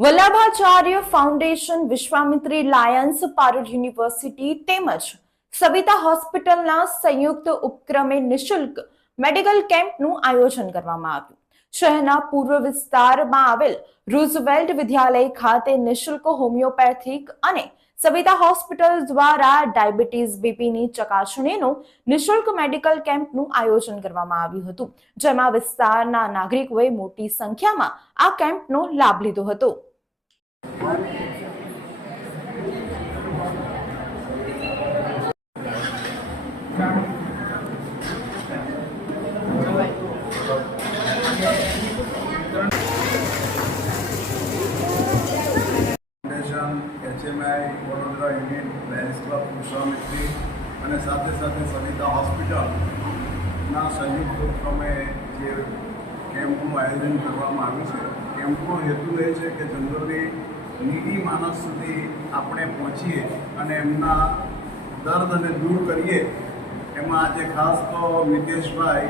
Vallabhacharya foundation Vishwamitri lions Parul university તેમજ સવિતા હોસ્પિટલના સંયુક્ત ઉપક્રમે નિઃશુલ્ક મેડિકલ કેમ્પનું આયોજન કરવામાં આવ્યું. શહેરના પૂર્વ વિસ્તારમાં આવેલ રૂઝવેલ્ટ વિદ્યાલય ખાતે નિશુલ્ક હોમિયોપેથિક અને સવિતા હોસ્પિટલ દ્વારા ડાયાબિટીસ બીપીની ચકાસણીનું નિશુલ્ક મેડિકલ કેમ્પનું આયોજન કરવામાં આવ્યું હતું, જેમાં વિસ્તારના નાગરિકોએ મોટી સંખ્યામાં આ કેમ્પનો લાભ લીધો હતો. HMI, Vadodara unit lions club Vishwamitri અને સાથે સાથે સવિતા હોસ્પિટલના સંયુક્ત ઉપક્રમે જે કેમ્પનું આયોજન કરવામાં આવ્યું છે. કેમ્પનો હેતુ એ છે કે જનરલી નીડી માણસ સુધી આપણે પહોંચીએ અને એમના દર્દ અને દૂર કરીએ, એમાં આજે ખાસ તો મિતેશભાઈ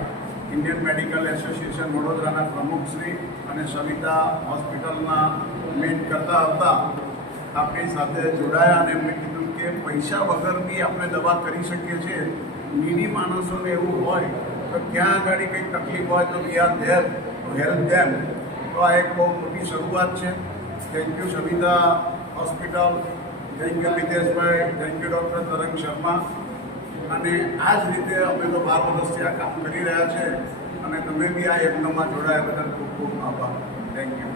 ઇન્ડિયન મેડિકલ એસોસિએશન વડોદરાના પ્રમુખશ્રી અને સવિતા હોસ્પિટલના મીટ કરતા હતા, આપણી સાથે જોડાયા અને એમણે કીધું કે પૈસા વગર બી આપણે દવા કરી શકીએ છીએ. નીની માણસોને એવું હોય તો ક્યાં આગળ કંઈક તકલીફ હોય તો we are there help them તો આ એક બહુ મોટી શરૂઆત છે. Thank you Savita hospital thank you મિતેશભાઈ thank you doctor Tarang Sharma અને આ જ રીતે અમે તો બાર વર્ષથી આ કામ કરી રહ્યા છે અને તમે બી આ યજ્ઞમાં જોડાયા બદલ ખૂબ ખૂબ આભાર. Thank you